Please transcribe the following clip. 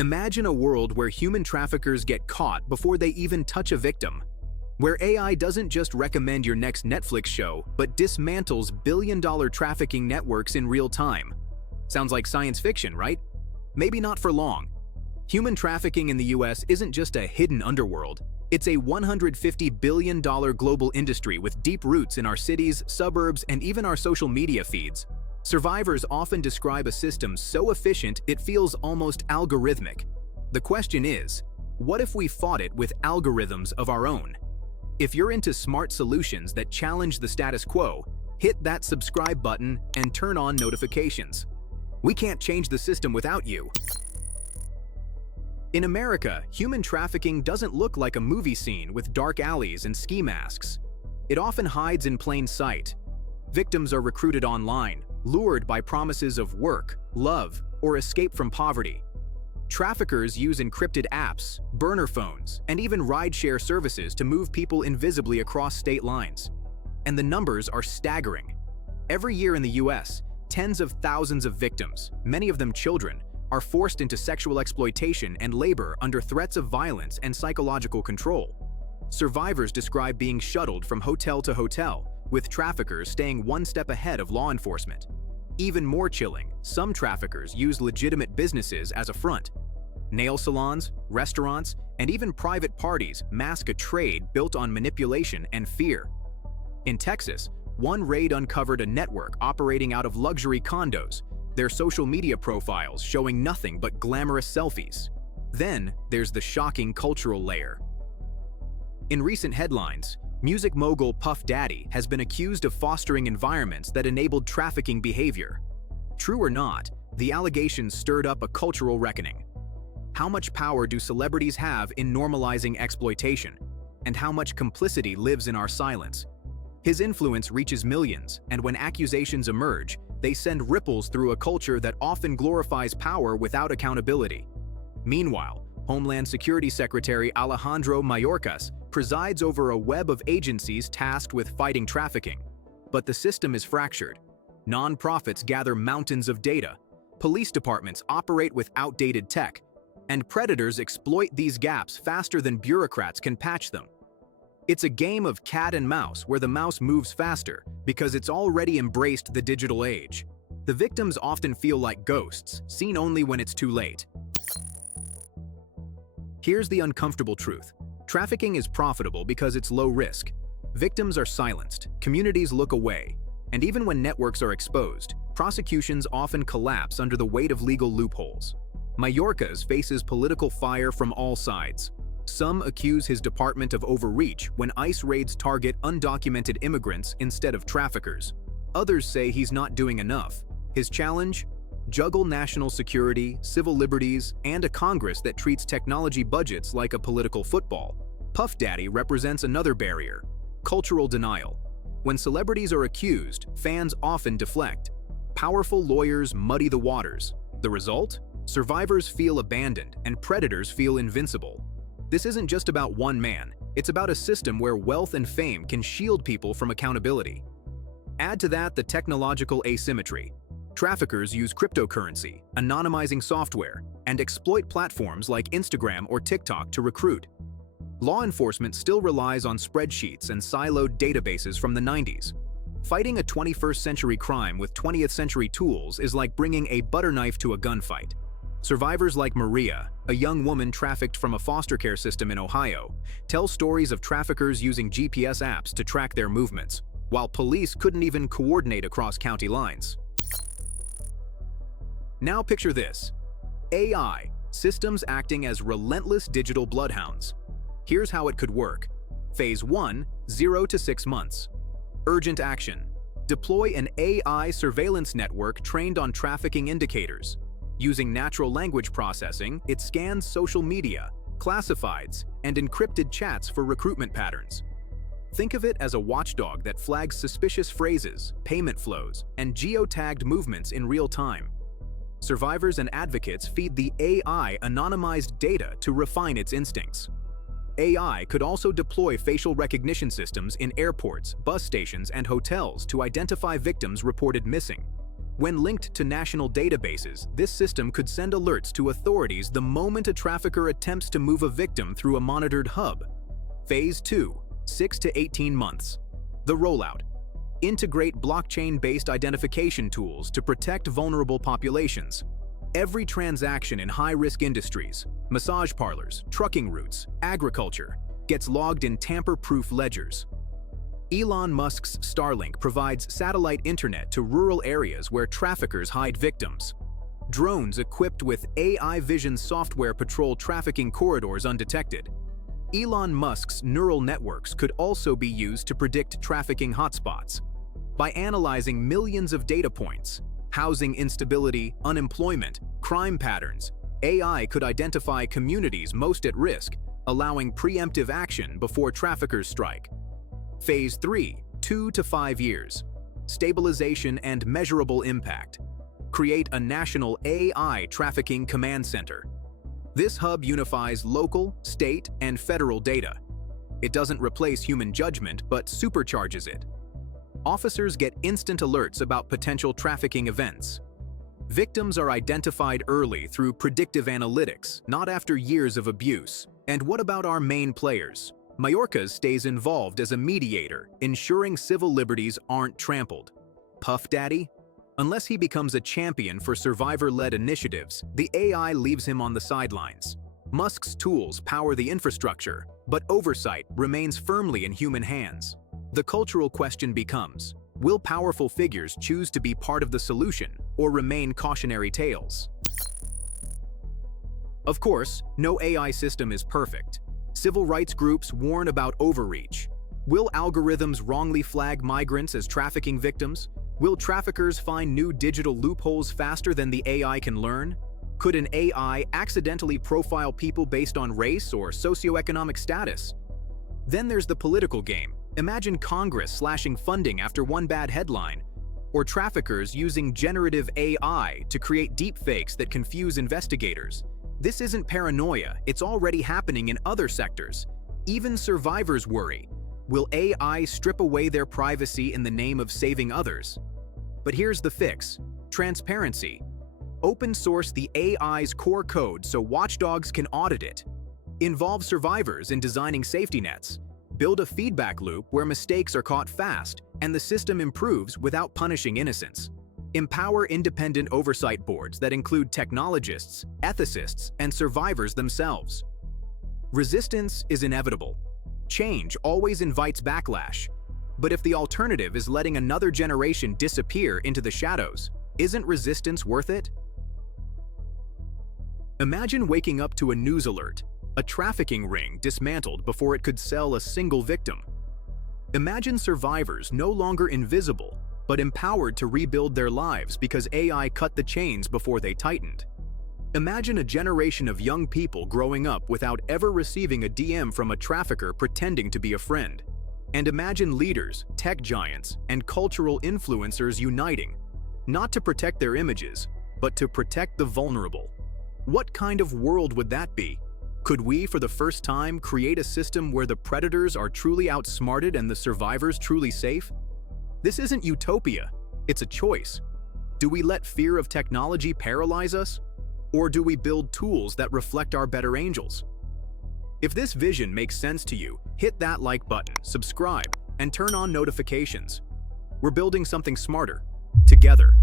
Imagine a world where human traffickers get caught before they even touch a victim. Where AI doesn't just recommend your next Netflix show, but dismantles billion-dollar trafficking networks in real time. Sounds like science fiction, right? Maybe not for long. Human trafficking in the US isn't just a hidden underworld. It's a $150 billion global industry with deep roots in our cities, suburbs, and even our social media feeds. Survivors often describe a system so efficient it feels almost algorithmic. The question is, what if we fought it with algorithms of our own? If you're into smart solutions that challenge the status quo, hit that subscribe button and turn on notifications. We can't change the system without you. In America, human trafficking doesn't look like a movie scene with dark alleys and ski masks. It often hides in plain sight. Victims are recruited online, lured by promises of work, love, or escape from poverty. Traffickers use encrypted apps, burner phones, and even rideshare services to move people invisibly across state lines. And the numbers are staggering. Every year in the US, tens of thousands of victims, many of them children, are forced into sexual exploitation and labor under threats of violence and psychological control. Survivors describe being shuttled from hotel to hotel, with traffickers staying one step ahead of law enforcement. Even more chilling, some traffickers use legitimate businesses as a front. Nail salons, restaurants, and even private parties mask a trade built on manipulation and fear. In Texas, one raid uncovered a network operating out of luxury condos, their social media profiles showing nothing but glamorous selfies. Then, there's the shocking cultural layer. In recent headlines, music mogul Puff Daddy has been accused of fostering environments that enabled trafficking behavior. True or not, the allegations stirred up a cultural reckoning. How much power do celebrities have in normalizing exploitation? And how much complicity lives in our silence? His influence reaches millions, and when accusations emerge, they send ripples through a culture that often glorifies power without accountability. Meanwhile, Homeland Security Secretary Alejandro Mayorkas presides over a web of agencies tasked with fighting trafficking. But the system is fractured. Non-profits gather mountains of data, police departments operate with outdated tech, and predators exploit these gaps faster than bureaucrats can patch them. It's a game of cat and mouse where the mouse moves faster because it's already embraced the digital age. The victims often feel like ghosts, seen only when it's too late. Here's the uncomfortable truth. Trafficking is profitable because it's low risk. Victims are silenced, communities look away, and even when networks are exposed, prosecutions often collapse under the weight of legal loopholes. Mayorkas faces political fire from all sides. Some accuse his department of overreach when ICE raids target undocumented immigrants instead of traffickers. Others say he's not doing enough. His challenge? Juggle national security, civil liberties, and a Congress that treats technology budgets like a political football. Puff Daddy represents another barrier: cultural denial. When celebrities are accused, fans often deflect. Powerful lawyers muddy the waters. The result? Survivors feel abandoned and predators feel invincible. This isn't just about one man, it's about a system where wealth and fame can shield people from accountability. Add to that the technological asymmetry. Traffickers use cryptocurrency, anonymizing software, and exploit platforms like Instagram or TikTok to recruit. Law enforcement still relies on spreadsheets and siloed databases from the 90s. Fighting a 21st century crime with 20th century tools is like bringing a butter knife to a gunfight. Survivors like Maria, a young woman trafficked from a foster care system in Ohio, tell stories of traffickers using GPS apps to track their movements, while police couldn't even coordinate across county lines. Now picture this: AI, systems acting as relentless digital bloodhounds. Here's how it could work. Phase 1, 0 to 6 months. Urgent action. Deploy an AI surveillance network trained on trafficking indicators. Using natural language processing, it scans social media, classifieds, and encrypted chats for recruitment patterns. Think of it as a watchdog that flags suspicious phrases, payment flows, and geotagged movements in real time. Survivors and advocates feed the AI anonymized data to refine its instincts. AI could also deploy facial recognition systems in airports, bus stations, and hotels to identify victims reported missing. When linked to national databases, this system could send alerts to authorities the moment a trafficker attempts to move a victim through a monitored hub. Phase 2, 6 to 18 months. The rollout. Integrate blockchain-based identification tools to protect vulnerable populations. Every transaction in high-risk industries, massage parlors, trucking routes, agriculture, gets logged in tamper-proof ledgers. Elon Musk's Starlink provides satellite internet to rural areas where traffickers hide victims. Drones equipped with AI vision software patrol trafficking corridors undetected. Elon Musk's neural networks could also be used to predict trafficking hotspots. By analyzing millions of data points, housing instability, unemployment, crime patterns, AI could identify communities most at risk, allowing preemptive action before traffickers strike. Phase 3, 2 to 5 years. Stabilization and measurable impact. Create a national AI trafficking command center. This hub unifies local, state, and federal data. It doesn't replace human judgment, but supercharges it. Officers get instant alerts about potential trafficking events. Victims are identified early through predictive analytics, not after years of abuse. And what about our main players? Mayorkas stays involved as a mediator, ensuring civil liberties aren't trampled. Puff Daddy? Unless he becomes a champion for survivor-led initiatives, the AI leaves him on the sidelines. Musk's tools power the infrastructure, but oversight remains firmly in human hands. The cultural question becomes, will powerful figures choose to be part of the solution or remain cautionary tales? Of course, no AI system is perfect. Civil rights groups warn about overreach. Will algorithms wrongly flag migrants as trafficking victims? Will traffickers find new digital loopholes faster than the AI can learn? Could an AI accidentally profile people based on race or socioeconomic status? Then there's the political game. Imagine Congress slashing funding after one bad headline, or traffickers using generative AI to create deepfakes that confuse investigators. This isn't paranoia, it's already happening in other sectors. Even survivors worry. Will AI strip away their privacy in the name of saving others? But here's the fix: transparency. Open source the AI's core code so watchdogs can audit it. Involve survivors in designing safety nets. Build a feedback loop where mistakes are caught fast and the system improves without punishing innocents. Empower independent oversight boards that include technologists, ethicists, and survivors themselves. Resistance is inevitable. Change always invites backlash. But if the alternative is letting another generation disappear into the shadows, isn't resistance worth it? Imagine waking up to a news alert, a trafficking ring dismantled before it could sell a single victim. Imagine survivors no longer invisible, but empowered to rebuild their lives because AI cut the chains before they tightened. Imagine a generation of young people growing up without ever receiving a DM from a trafficker pretending to be a friend. And imagine leaders, tech giants, and cultural influencers uniting, not to protect their images, but to protect the vulnerable. What kind of world would that be? Could we, for the first time, create a system where the predators are truly outsmarted and the survivors truly safe? This isn't utopia, it's a choice. Do we let fear of technology paralyze us? Or do we build tools that reflect our better angels? If this vision makes sense to you, hit that like button, subscribe, and turn on notifications. We're building something smarter, together.